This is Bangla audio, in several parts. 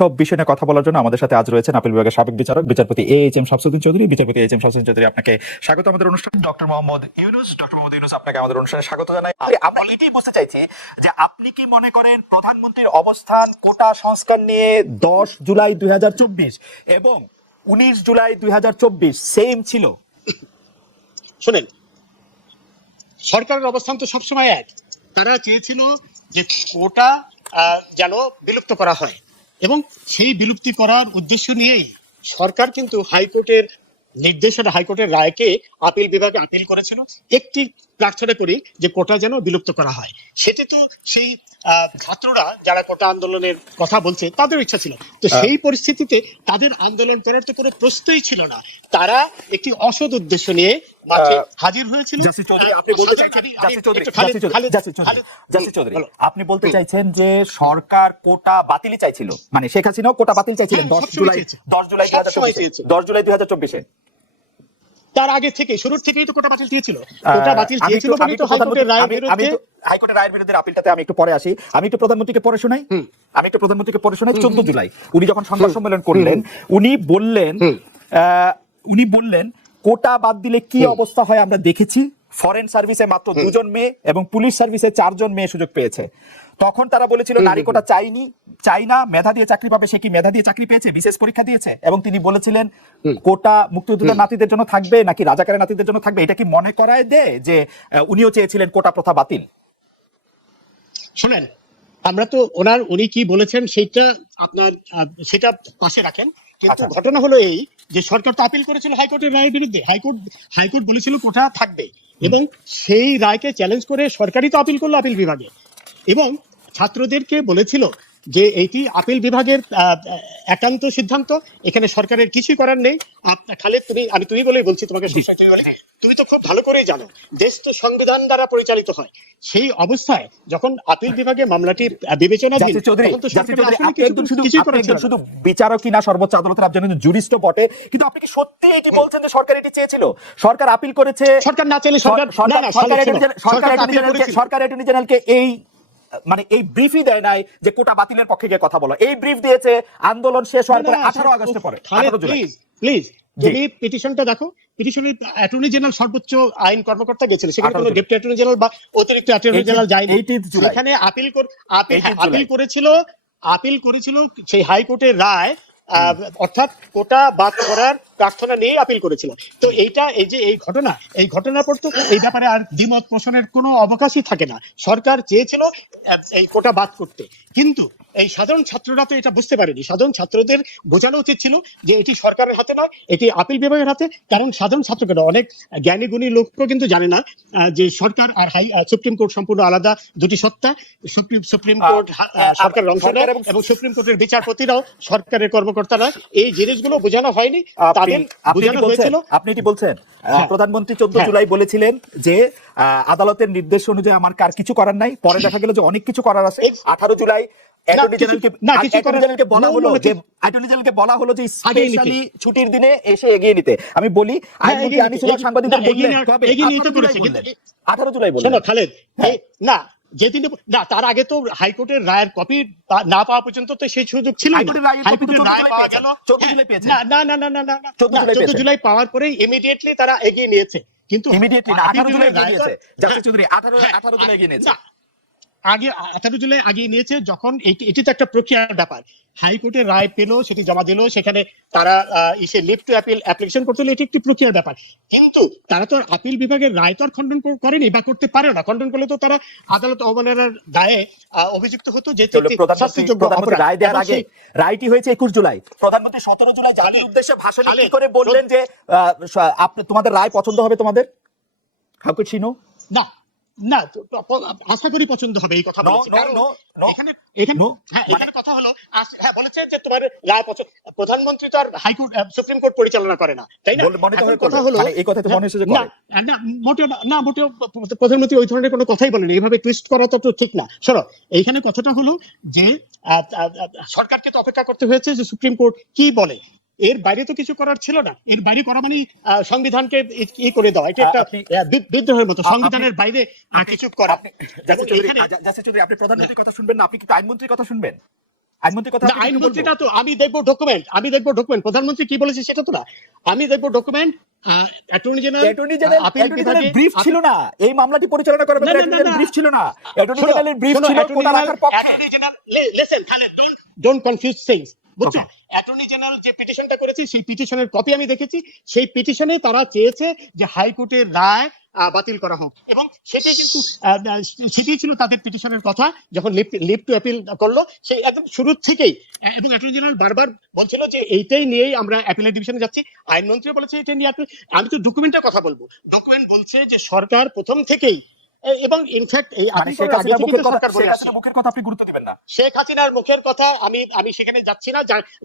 এইসব বিষয় নিয়ে কথা বলার জন্য আমাদের সাথে আজ রয়েছেন আপিল বিভাগের সাবেক বিচারক বিচারপতি A H M Shamsuddin Chowdhury বিচারপতি এইচ এম শামসুদ্দিন চৌধুরী আপনাকে স্বাগত আমাদের অনুষ্ঠান। ডক্টর মোহাম্মদ ইউনুস ডক্টর মোহাম্মদ ইউনুস আপনাকে আমাদের অনুষ্ঠানে স্বাগত জানাই। আরে, আমরা এটাই বুঝতে চাইছি যে আপনি কি মনে করেন প্রধানমন্ত্রীর অবস্থান কোটা সংস্কার নিয়ে দশ জুলাই দুই হাজার চব্বিশ এবং উনিশ জুলাই দুই সেম ছিল? শোনেন সরকারের অবস্থান তো সবসময় এক। তারা চেয়েছিল যে কোটা আহ, যেন বিলুপ্ত করা হয়। এবং সেই বিলুপ্তি করার উদ্দেশ্য নিয়েই সরকার কিন্তু হাইকোর্টের নির্দেশনা, হাইকোর্টের রায়কে আপিল বিভাগে আপিল করেছিল। একটি প্রার্থনা করি যে কোটা যেন বিলুপ্ত করা হয়। সেটি তো সেই ছাত্ররা যারা কোটা আন্দোলনের কথা বলছে তাদের ইচ্ছা ছিল। তো সেই পরিস্থিতিতে তাদের আন্দোলন করার তো কোনো প্রশ্নই ছিল না। তারা একটি অসৎ উদ্দেশ্য নিয়ে মাঠে হাজির হয়েছিল। জাসির চৌধুরী আপনি বলতে চাইছেন যে সরকার কোটা বাতিলই চাইছিল। মানে শেখ হাসিনাও কোটা বাতিল চাইছিলেন হ্যাঁ, দশ জুলাই দশ জুলাই দুই হাজার চব্বিশে। দশ জুলাই দুই হাজার চব্বিশে। তার আগে থেকে শুরুর থেকেই তো কোটা বাতিল দিয়েছিল। কোটা বাতিল দিয়েছিল আমি তো হাইকোর্টের রায়ের বিরুদ্ধে হাইকোর্টের রায়ের বিরুদ্ধে আপিলটাতে আমি একটু পরে আসি। আমি একটু প্রধানমন্ত্রীকে শোনাই? আমি একটু প্রধানমন্ত্রীকে শোনাই চোদ্দ জুলাই। উনি যখন সংবাদ সম্মেলন করলেন উনি বললেন আহ, উনি বললেন কোটা বাদ দিলে কি অবস্থা হয় আমরা দেখেছি? ফরেন সার্ভিসে মাত্র দুজন মেয়ে এবং পুলিশ সার্ভিসে চারজন মেয়ে সুযোগ পেয়েছে। তখন তারা বলেছিল নারী কোটা চাইনি। চাই না মেধা দিয়ে চাকরি পাবে সে কি মেধা দিয়ে চাকরি পেয়েছে? বিশেষ পরীক্ষা দিয়েছে? এবং তিনি বলেছিলেন কোটা মুক্তিযোদ্ধার নাতিদের জন্য থাকবে নাকি রাজাকারের নাতিদের জন্য থাকবে? এটা কি মনে করায় দেয় যে উনিও চেয়েছিলেন কোটা প্রথা বাতিল? শোনেন আমরা তো ওনার উনি কি বলেছেন সেটা আপনার সেটা পাশে রাখেন। কিন্তু আচ্ছা। ঘটনা হলো এই যে সরকার তো আপিল করেছিল হাইকোর্টের রায়ের বিরুদ্ধে। হাইকোর্ট হাইকোর্ট বলেছিল কোটা থাকবে এবং সেই রায়কে চ্যালেঞ্জ করে সরকারই তো আপিল করল আপিল বিভাগে। এবং ছাত্রদেরকে বলেছিল যে এইটি আপিল বিভাগের একান্ত সিদ্ধান্ত এখানে সরকারের কিছুই করার নেই। খালেদ তুমি আমি তুমি বলেই বলছি তোমাকে তুমি তো খুব ভালো করেই জানো দেশ তো সংবিধান দ্বারা পরিচালিত হয়। সেই অবস্থায় যখন আপিল বিভাগে মামলাটি একদম শুধু কিছুই আপনি করার ছিল একদম না। শুধু বিচারকই না সর্বোচ্চ আদালতের আপনি জুরিস্টও বটে। কিন্তু আপনি কি সত্যি এটি বলছেন যে সরকার এটি চেয়েছিল? সরকার আপিল করেছে সরকার না চাইলে সরকার সরকার। সরকার অ্যাটর্নি জেনারেলকে এই মানে এই ব্রিফই দেয় নাই যে কোটা বাতিলের পক্ষে গিয়ে কথা বলো। এই ব্রিফ দিয়েছে আন্দোলন শেষ হওয়ার পরে আঠারো আগস্টে পরে প্লিজ পিটিশনটা দেখো পিটিশনের অ্যাটর্নি জেনারেল সর্বোচ্চ আইন কর্মকর্তা গেছিল সেখানে কোনো ডেপুটি অ্যাটর্নি জেনারেল বা অতিরিক্ত অ্যাটর্নি জেনারেল যায়নি। সেখানে আপিল আপিল 18 আপিল জুলাই। করেছিল আপিল করেছিল সেই হাইকোর্টের রায় আহ, অর্থাৎ কোটা বাদ করার প্রার্থনা নিয়ে আপিল করেছিল তো এইটা, এই যে এই ঘটনা এই ঘটনা পর তো এই ব্যাপারে আর দ্বিমত পোষণের কোনো অবকাশই থাকে না। সরকার চেয়েছিল এই কোটা বাদ করতে। কিন্তু এই সাধারণ ছাত্ররা তো এটা বুঝতে পারেনি। সাধারণ ছাত্রদের বোঝানো উচিত ছিল যে এটি সরকারের হাতে নয় এটি আপিল বিভাগের হাতে। কারণ সাধারণ ছাত্রকে অনেক জ্ঞানী গুণী লোকও কিন্তু জানে না যে সরকার আর হাই সুপ্রিম কোর্ট সম্পূর্ণ আলাদা দুটি সত্তা। সুপ্রিম সুপ্রিম কোর্ট সরকারের অংশ এবং- সুপ্রিম কোর্টের বিচারপতিরাও সরকারের কর্মকর্তারা এই জিনিসগুলো বোঝানো হয়নি আপনি তাদের বোঝানো হয়েছিল। আপনি এটি বলছেন। হ্যাঁ। প্রধানমন্ত্রী চোদ্দ হ্যাঁ। জুলাই বলেছিলেন যে আহ, আদালতের নির্দেশ অনুযায়ী আমার কার কিছু করার নাই। পরে দেখা গেল যে অনেক কিছু করার আছে। আঠারো জুলাই ছুটির দিনে এসে এগিয়ে নিতে আমি বলি হ্যাঁ, আইনমন্ত্রী এগিয়ে আনিসুল নিতে। হক সাংবাদিকদের না, এগিয়ে বললেন নেওয়ার- কবে এগিয়ে নিয়ে তো 18 জুলাই করেছে, বললেন। কিন্তু- 18 জুলাই বললেন শোনো খালেদ হ্যাঁ। না যেদিন না তার আগে তো হাইকোর্টের রায়ের কপি না পাওয়া পর্যন্ত তো সেই সুযোগ ছিল হাইকোর্টের 14 জুলাই পেয়েছে। 14 জুলাই পেয়েছে। না না না না না না না 14 জুলাই 14 পেয়েছে। জুলাই পাওয়ার পরেই ইমিডিয়েটলি তারা এগিয়ে নিয়েছে কিন্তু ইমিডিয়েটলি 18 জুলাই বিভাগের এগিয়ে নিয়েছে চৌধুরী 18 হ্যাঁ, 18 জুলাই এগিয়ে নিয়েছে না, আগে আঠারো জুলাই আগে নিয়েছে যখন এটি তো একটা প্রক্রিয়ার ব্যাপার। হাইকোর্টের রায় পেল সেটি জমা দিল সেখানে তারা আহ, ইসে লিভ টু অ্যাপিল অ্যাপ্লিকেশন করতে হলো এটি একটি প্রক্রিয়ার ব্যাপার। কিন্তু তারা তো আর আপিল বিভাগের রায় তো আর খণ্ডন করেনি বা করতে পারে না। খণ্ডন করলে তো তারা আদালত অবমাননার দায়ে আহ, অভিযুক্ত হতো যে রায় দেওয়ার আগে রায়টি হয়েছে একুশ জুলাই। প্রধানমন্ত্রী সতেরো জুলাই জাতির খালেদ, উদ্দেশ্যে ভাষণে করে বললেন যে আহ, আপনি তোমাদের রায় পছন্দ হবে তোমাদের? কুড শি নো না আশা করি পছন্দ হবে এই কথা. এখানে এখানে হ্যাঁ এখানে কথা হলো হ্যাঁ বলেছে যে তোমার রায় পছন্দ প্রধানমন্ত্রী তো আর হাইকোর্ট সুপ্রিম কোর্ট পরিচালনা করে না তাই না? কথা হলো মানে এই কথা তো মনে হচ্ছে না না মোটেও না মোটেও প্রধানমন্ত্রী ওই ধরনের কোনো কথাই বলেনি এইভাবে টুইস্ট করা তো ঠিক না। শোনো এইখানে কথাটা হলো যে সরকারকে তো অপেক্ষা করতে হয়েছে যে সুপ্রিম কোর্ট কি বলে। এর বাইরে তো কিছু করার ছিল না। এর বাইরে করা মানে সংবিধানকে ই- করে দেওয়া। এটা একটা বিদ্রোহের মতো। সংবিধানের বাইরে কিছু করা। আপনি চৌধুরী আপনি প্রধানমন্ত্রীর কথা শুনবেন না? আপনি কিন্তু আইনমন্ত্রীর কথা শুনবেন? আইনমন্ত্রীটা তো আমি দেখব ডকুমেন্ট আমি দেখব ডকুমেন্ট প্রধানমন্ত্রী কি বলেছে সেটা তো না। আমি দেখব document attorney general attorney general attorney general brief ছিল না। এই মামলাটি পরিচালনা করার না, না, অ্যাটর্নি না, জেনারেল না। ব্রিফ ছিল না। অ্যাটর্নি জেনারেলের ব্রিফ ছিল কোটা রাখার পক্ষে? Attorney General- li- তাহলে don't don't confuse things. বুঝছ? অ্যাটর্নি জেনারেল যে পিটিশনটা করেছে সেই পিটিশনের কপি আমি দেখেছি। সেই পিটিশনে তারা চেয়েছে যে হাইকোর্টের রায় বাতিল করা হোক। এবং সেটাই কিন্তু সেটাই ছিল তাদের পিটিশনের কথা যখন লিভ টু অ্যাপিল করল সেই একদম শুরুর থেকেই। এবং অ্যাটর্নি জেনারেল বারবার বলছিল যে এইটাই নিয়েই আমরা অ্যাপিলের ডিভিশনে যাচ্ছি। আইনমন্ত্রী বলেছে এটা নিয়ে আমি তো ডকুমেন্টের কথা বলব। ডকুমেন্ট বলছে যে সরকার প্রথম থেকেই এবং ইনফ্যাক্ট এই মানে কথা আপনি গুরুত্ব দিবেন না। শেখ হাসিনার মুখের কথা আমি আমি সেখানে যাচ্ছি না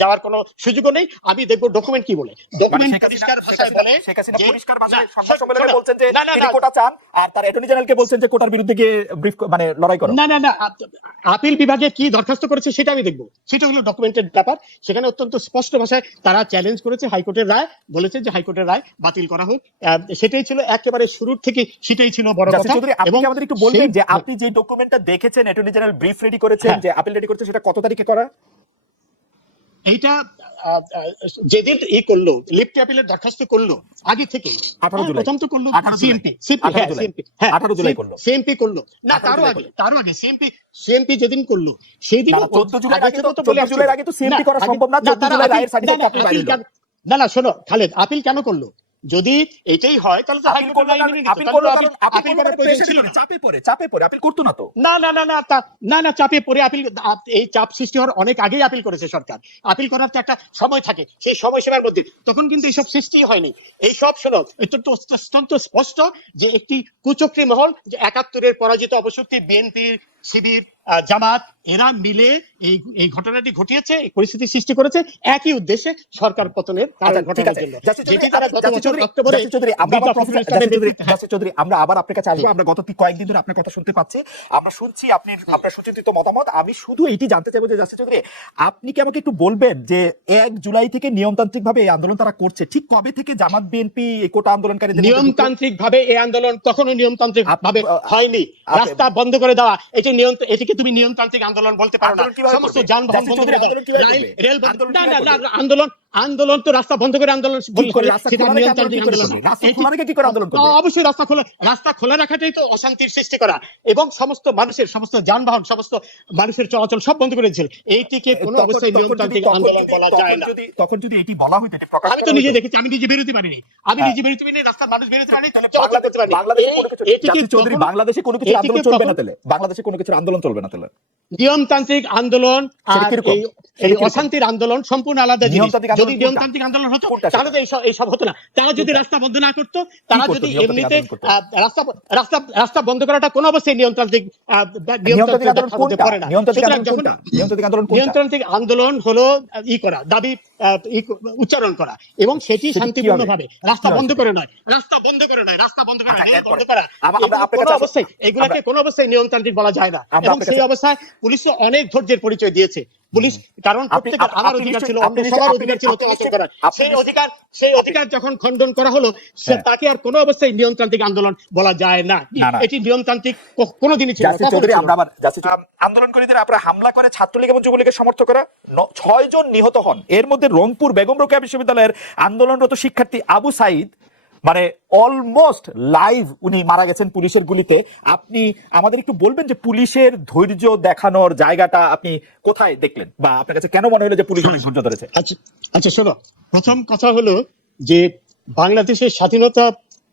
যাওয়ার কোনো সুযোগও নেই। আমি দেখব ডকুমেন্ট কি বলে। মানে ডকুমেন্ট পরিষ্কার ভাষায় বলে শেখ হাসিনা পরিষ্কার ভাষায় সংবাদ সম্মেলনে বলছেন যে তিনি কোটা চান আর তার অ্যাটর্নি জেনারেলকে বলছেন যে কোটার বিরুদ্ধে গিয়ে ব্রিফ মানে লড়াই করো। না না না আপিল বিভাগে কি দরখাস্ত করেছে সেটা আমি দেখব। সেটা হলো ডকুমেন্টের ব্যাপার। সেখানে অত্যন্ত স্পষ্ট ভাষায় তারা চ্যালেঞ্জ করেছে হাইকোর্টের রায় বলেছে যে হাইকোর্টের রায় বাতিল করা হোক। সেটাই ছিল একেবারে শুরুর থেকে সেটাই ছিল বড় কথা। আপনি কি আমাদের একটু বলবেন যে আপনি যে ডকুমেন্টটা দেখেছেন অ্যাটর্নি জেনারেল ব্রিফ রেডি করেছেন হ্যাঁ। যে আপিল রেডি করেছেন সেটা কত তারিখে করা এইটা যেদিন ই করল লিফট অ্যাপিলের দরখাস্ত করল আগে থেকে 18 জুলাই। প্রথম তো করল 18 সিএমপি হ্যাঁ 18 জুলাই করল। সিএমপি করল না তারও আগে তারও আগে সিএমপি সিএমপি যেদিন করল সেই দিন না, 14 জুলাই আগে তো- 14 জুলাইয়ের আগে তো CMP করা সম্ভব না, 14 জুলাই রায়ের দিলেন। না না শোনো খালেদ আপিল কেন করল যদি এটাই হয় তাহলে তো মেনে আপিল করল আপিল- করার প্রয়োজন ছিল না। চাপে পড়ে চাপে পড়ে আপিল করতো না তো। না না না না না না চাপে পড়ে আপিল এই চাপ সৃষ্টি হওয়ার অনেক আগেই আপিল করেছে সরকার। আপিল করার তো একটা সময় থাকে সেই সময়সীমার মধ্যে। তখন কিন্তু এইসব সৃষ্টি হয়নি। এইসব শোনো অত্যন্ত অত্যন্ত স্পষ্ট যে একটি কুচক্রী মহল যে একাত্তরের পরাজিত অবশক্তি বিএনপি শিবির জামাত এরা মিলে এই এই ঘটনাটি ঘটিয়েছে এই পরিস্থিতি সৃষ্টি করেছে একই উদ্দেশ্যে সরকার পতনের আচ্ছা, ঘটানোর জন্য। চৌধুরী, যেটি তারা আপনি- গত বছর অক্টোবরে চৌধুরী, আমরা আবার চৌধুরী, আমরা আপনার কাছে আসব। আমরা গত কয়েকদিন ধরে আপনার কথা শুনতে পাচ্ছি। আমরা শুনছি আপনি আপনার সুচিন্তিত মতামত। আমি শুধু এটি জানতে চাইব যে জাসির চৌধুরী আপনি কি আমাকে একটু বলবেন যে এক জুলাই থেকে নিয়মতান্ত্রিক ভাবে এই আন্দোলন তারা করছে? ঠিক কবে থেকে জামাত বিএনপি এই কোটা ঢুকলো? নিয়মতান্ত্রিক ভাবে এই আন্দোলন কখনো নিয়মতান্ত্রিক ভাবে হয়নি। রাস্তা বন্ধ করে দেওয়া এটি নিয়ম এটিকে তুমি নিয়মতান্ত্রিক আন্দোলন বলতে পারো না। সমস্ত যানবাহন বন্ধ করে দাও। আন্দোলন কীভাবে রেল- করবে? না না আন্দোলন আন্দোলন তো রাস্তা বন্ধ করে আন্দোলন? অবশ্যই রাস্তা খোলা রাস্তা খোলা রাখাটাই তো অশান্তির সৃষ্টি করা। এবং সমস্ত মানুষের সমস্ত যানবাহন সমস্ত মানুষের চলাচল সব বন্ধ করে দিয়েছিল এইটিকে কোনো অবস্থায় নিয়মতান্ত্রিক আন্দোলন বলা যায় না। তখন যদি এটি বলা হইতো আমি তো নিজে দেখেছি আমি নিজে বেরোতে পারিনি। আমি হ্যাঁ। নিজে বেরোতে পারিনি রাস্তার মানুষ বেরোতে পারিনি তাহলে চলাচল করতে পারিনি। বাংলাদেশে কোনো কিছু- এটিকে চৌধুরী, বাংলাদেশে কোনো কিছু আন্দোলন চলবে না তাহলে? বাংলাদেশে কোনো কিছুর আন্দোলন চলবে না তাহলে? নিয়মতান্ত্রিক আন্দোলন আর এই? অশান্তির আন্দোলন সম্পূর্ণ আলাদা জিনিস। যদি? নিয়মতান্ত্রিক আন্দোলন হতো তাহলে তো এইসব এইসব হতো না। তারা যদি রাস্তা বন্ধ না করতো তারা যদি এমনিতে রাস্তা রাস্তা রাস্তা বন্ধ করাটা কোনো অবস্থায় নিয়মতান্ত্রিক নিয়মতান্ত্রিক আন্দোলন হলো ই করা দাবি উচ্চারণ করা এবং সেটি শান্তিপূর্ণ ভাবে রাস্তা বন্ধ করে নয়। রাস্তা বন্ধ করে নয়। রাস্তা বন্ধ করে আচ্ছা, রেল বন্ধ করা। কোনো অবস্থায় এগুলাকে কোনো অবস্থায় নিয়মতান্ত্রিক বলা যায় না। এবং সেই অবস্থায় পুলিশ অনেক ধৈর্যের পরিচয় দিয়েছে। পুলিশ কারণ প্রত্যেকের আমার অধিকার ছিল অন্য সবার অধিকার ছিল চলাচল করার সেই অধিকার সেই অধিকার যখন খণ্ডন করা হলো সে হ্যাঁ। তাকে আর কোনো অবস্থায় নিয়মতান্ত্রিক আন্দোলন বলা যায় না। এটি নিয়মতান্ত্রিক কোনোদিনই ছিল না, চৌধুরী আমরা আবার আন্দোলনকারীদের আপনারা হামলা করে ছাত্রলীগ এবং যুবলীগের সমর্থক করা ন- ছয় জন নিহত হন। এর মধ্যে রংপুর বেগম রোকেয়া বিশ্ববিদ্যালয়ের আন্দোলনরত শিক্ষার্থী আবু সাইদ মানে অলমোস্ট লাইভ উনি মারা গেছেন পুলিশের গুলিতে। আপনি আমাদের একটু বলবেন যে পুলিশের ধৈর্য দেখানোর জায়গাটা আপনি কোথায় দেখলেন? বা আপনার কাছে কেন মনে হলো যে পুলিশ ধৈর্য ধরেছে? আচ্ছা আচ্ছা শোনো। প্রথম কথা হলো যে বাংলাদেশের স্বাধীনতা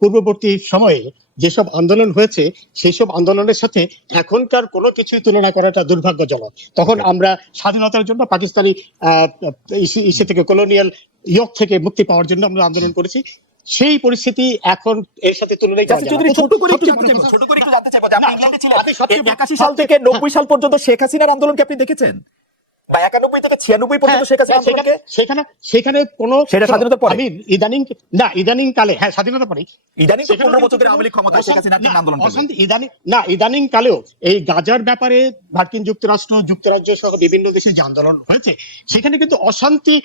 পূর্ববর্তী সময়ে যেসব আন্দোলন হয়েছে সেই সব আন্দোলনের সাথে এখনকার কোনো কিছুই তুলনা করাটা দুর্ভাগ্যজনক। তখন আমরা স্বাধীনতার জন্য পাকিস্তানি ইসে থেকে কলোনিয়াল ইয়ক থেকে মুক্তি পাওয়ার জন্য আমরা আন্দোলন করেছি। সেই পরিস্থিতি এখন এর সাথে তুলনায় ছোট করে একটু জানতে ছোট করে একটু জানতে চাইব যে আপনি ইংল্যান্ডে ছিলেন আপনি সবচেয়ে- একাশি সাল থেকে নব্বই সাল পর্যন্ত শেখ হাসিনার আন্দোলনকে আপনি দেখেছেন? বা একানব্বই থেকে ছিয়ানব্বই পর্যন্ত শেখ হাসিনা হ্যাঁ, সেখানে আন্দোলনকে সেখানে সেখানে কোনো সেটা পরে? আমি ইদানিং না ইদানিং কালে হ্যাঁ স্বাধীনতা পরে ইদানিং তো পনেরো বছরের আওয়ামী লীগ ক্ষমতায় শেখ হাসিনা আন্দোলন অশান্তি ইদানিং না ইদানিং কালেও এই গাজার ব্যাপারে মার্কিন যুক্তরাষ্ট্র যুক্তরাজ্য সহ বিভিন্ন দেশে যে আন্দোলন হয়েছে সেখানে কিন্তু অশান্তি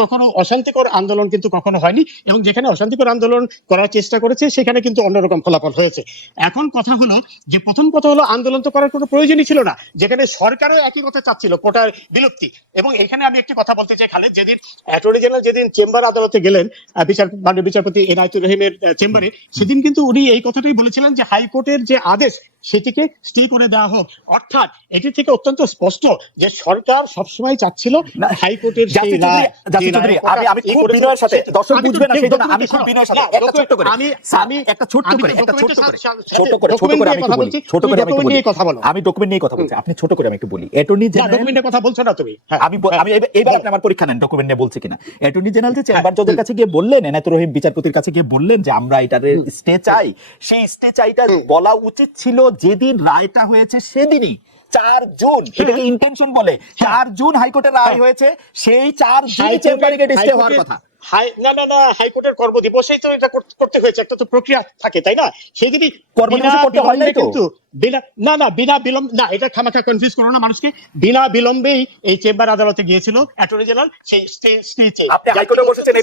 কখনো অশান্তিকর আন্দোলন কিন্তু কখনো হয়নি এবং যেখানে অশান্তিকর আন্দোলন করার চেষ্টা করেছে সেখানে কিন্তু অন্যরকম ফলাফল হয়েছে। এখন কথা হলো যে প্রথম কথা হলো আন্দোলন তো করার কোনো প্রয়োজনই ছিল না। যেখানে সরকারও একই কথা চাচ্ছিল কোটার বিলুপ্তি। এবং এখানে আমি একটি কথা বলতে চাই খালেদ, যেদিন অ্যাটর্নি জেনারেল যেদিন চেম্বার আদালতে গেলেন বিচার মাননীয় বিচারপতি এনায়তুর রহিমের চেম্বারে, সেদিন কিন্তু উনি এই কথাটাই বলেছিলেন যে হাইকোর্টের যে আদেশ সেটিকে স্টে করে দেওয়া হোক। অর্থাৎ এটি থেকে অত্যন্ত স্পষ্ট যে সরকার সবসময় চাচ্ছিল হাইকোর্টের আমি আমি খুব বিনয়ের সাথে দর্শক বুঝবে না যে আমি খুব বিনয়ের সাথে একটা document- করে। আমি আমি একটা ছোট্ট করে একটা document করে ছোট করে ছোট করে আমি একটু বলি ছোট করে আমি একটু document বলি। নিয়ে কথা বলো। আমি ডকুমেন্ট নিয়ে কথা বলছি আপনি ছোট করে আমি একটু বলি। অ্যাটর্নি জেনারেল ডকুমেন্টের কথা বলছো না তুমি। হ্যাঁ, আমি হ্যাঁ। আমি এবার- আপনি আমার পরীক্ষা নেন ডকুমেন্ট নিয়ে বলছি কিনা। অ্যাটর্নি জেনারেল যে চেম্বার জজের কাছে গিয়ে বললেন এনায়তুর রহিম বিচারপতির কাছে গিয়ে বললেন যে আমরা এটার স্টে চাই। সেই স্টে চাইটা বলা উচিত ছিল যেদিন রায়টা হয়েছে সেদিনই চার জুন এটাকে ইন্টেনশন বলে চার জুন হাইকোর্টের রায় হয়েছে সেই চার জুন চেম্বারে গিয়ে হওয়ার কথা। হাই- না না না হাইকোর্টের কর্মদিবসেই তো এটা করতে হয়েছে একটা তো প্রক্রিয়া থাকে তাই না? সেই কর্মদিবসে করতে হয় তো। কিন্তু। বিনা না না বিনা বিলম্ব না এটা খামাখা কনফিউজ করো না মানুষকে। বিনা বিলম্বেই এই চেম্বার আদালতে গিয়েছিল অ্যাটর্নি জেনারেল সেই স্টে স্টে আপনি হাইকোর্টে বসেছেন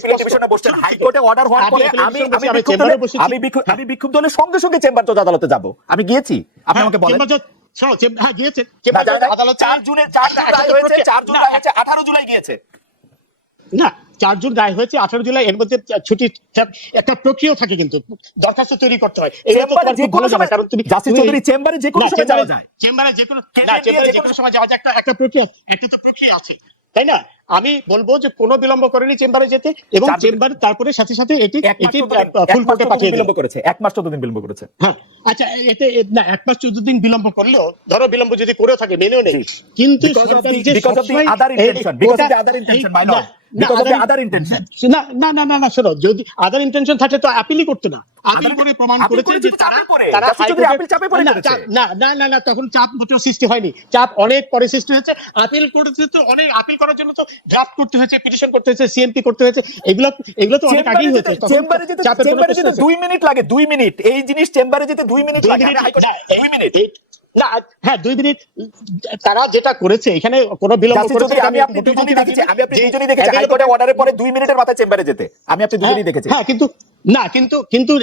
বসছেন। হাইকোর্টে অর্ডার হওয়ার পরে আমি আমি বিক্ষুব্ধ হলে আমি বিক্ষুব্ধ আমি বিক্ষুব্ধ হলে সঙ্গে সঙ্গে চেম্বার জজ আদালতে যাব। আমি গিয়েছি। আপনি আমাকে বলেন। শোনো চেম্বার- হ্যাঁ গিয়েছে। না, চেম্বার আদালত চার জুনে চার জুন হয়েছে চার জুন হয়েছে আঠারো জুলাই গিয়েছে। না চার জুন রায় হয়েছে আঠারো জুলাই এর মধ্যে ছুটি একটা প্রক্রিয়া থাকে কিন্তু দরখাস্ত তৈরি করতে হয়। কারণ তুমি চেম্বারে যে কোনো সময় যাওয়া যায়। চেম্বারে যে কোনো না চেম্বারে যে কোনো সময় যাওয়া যায় একটা একটা প্রক্রিয়া এটা তো প্রক্রিয়া আছে তাই না? আমি বলব যে কোনো বিলম্ব করেনি চেম্বারে যেতে এবং চেম্বার তারপরে সাথে সাথে এটি এটি ফুল কোর্টে পাঠিয়ে বিলম্ব করেছে। এক মাস চোদ্দ দিন বিলম্ব করেছে। হ্যাঁ। আচ্ছা এতে না এক মাস চোদ্দ দিন বিলম্ব করলেও ধরো বিলম্ব যদি করেও থাকে মেনেও নেই। কিন্তু Because of সরকার the- যে because of the সবসময় other এই- intention, because of ওটা- the other intention, এই- my lord. না, না, Because of the other- other intention. না না না না না শোনো যদি আদার ইন্টেনশন থাকে তো অ্যাপিলই করতো না। আপিল করে প্রমাণ করেছে করেছে যে তারা তারা জাসিস চৌধুরী হাইকোর্টে- আপিল চাপে পড়ে না, না না না তখন চাপ মোটেও সৃষ্টি হয়নি। চাপ অনেক পরে সৃষ্টি হয়েছে। আপিল করেছে তো অনেক আপিল করার জন্য তো ড্রাফট করতে হয়েছে পিটিশন করতে হয়েছে সিএমপি করতে হয়েছে এগুলো এগুলো তো অনেক আগেই হয়েছে। চেম্বারে যেতে চেম্বারে যেতে আছে? দুই মিনিট লাগে দুই মিনিট। এই জিনিস চেম্বারে যেতে দুই মিনিট লাগে মিনিট না, দুই মিনিট। না হ্যাঁ দুই মিনিট। তারা যেটা করেছে এখানে কোনো বিলম্ব করেছে আমি আপনি দুজনই দেখেছি আমি আপনি দুজনই দেখেছি হাইকোর্টে অর্ডারের পরে দুই মিনিটের মাথায় চেম্বারে যেতে। আমি আপনি দুজনই হ্যাঁ, দেখেছি। হ্যাঁ কিন্তু না কিন্তু কিন্তু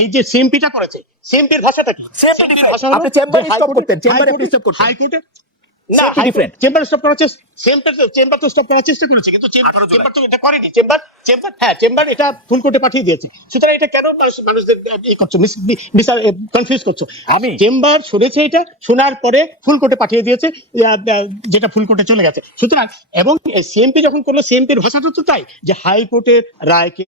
এই যে সিএমপিটা করেছে সিএমপির ভাষাটা কি? CMP CMP র different। ভাষা আপনি চেম্বারে করতেন, চেম্বারে করতেন। হাইকোর্টে না চেম্বার স্টপ করার চেষ্টা চেম্বার চেম্বার তো স্টপ করার চেষ্টা করেছে কিন্তু চেম্বার তো এটা করেনি। চেম্বার চেম্বার হ্যাঁ চেম্বার এটা ফুল কোর্টে পাঠিয়ে দিয়েছে। সুতরাং এটা কেন মানুষদের ই করছ মিস কনফিউজ করছ? আমি- চেম্বার শুনেছে এটা শোনার পরে ফুল কোর্টে পাঠিয়ে দিয়েছে যেটা ফুল কোর্টে চলে গেছে। সুতরাং এবং সিএমপি যখন করল সিএমপির ভাষাটা তো তাই যে হাইকোর্টের রায়কে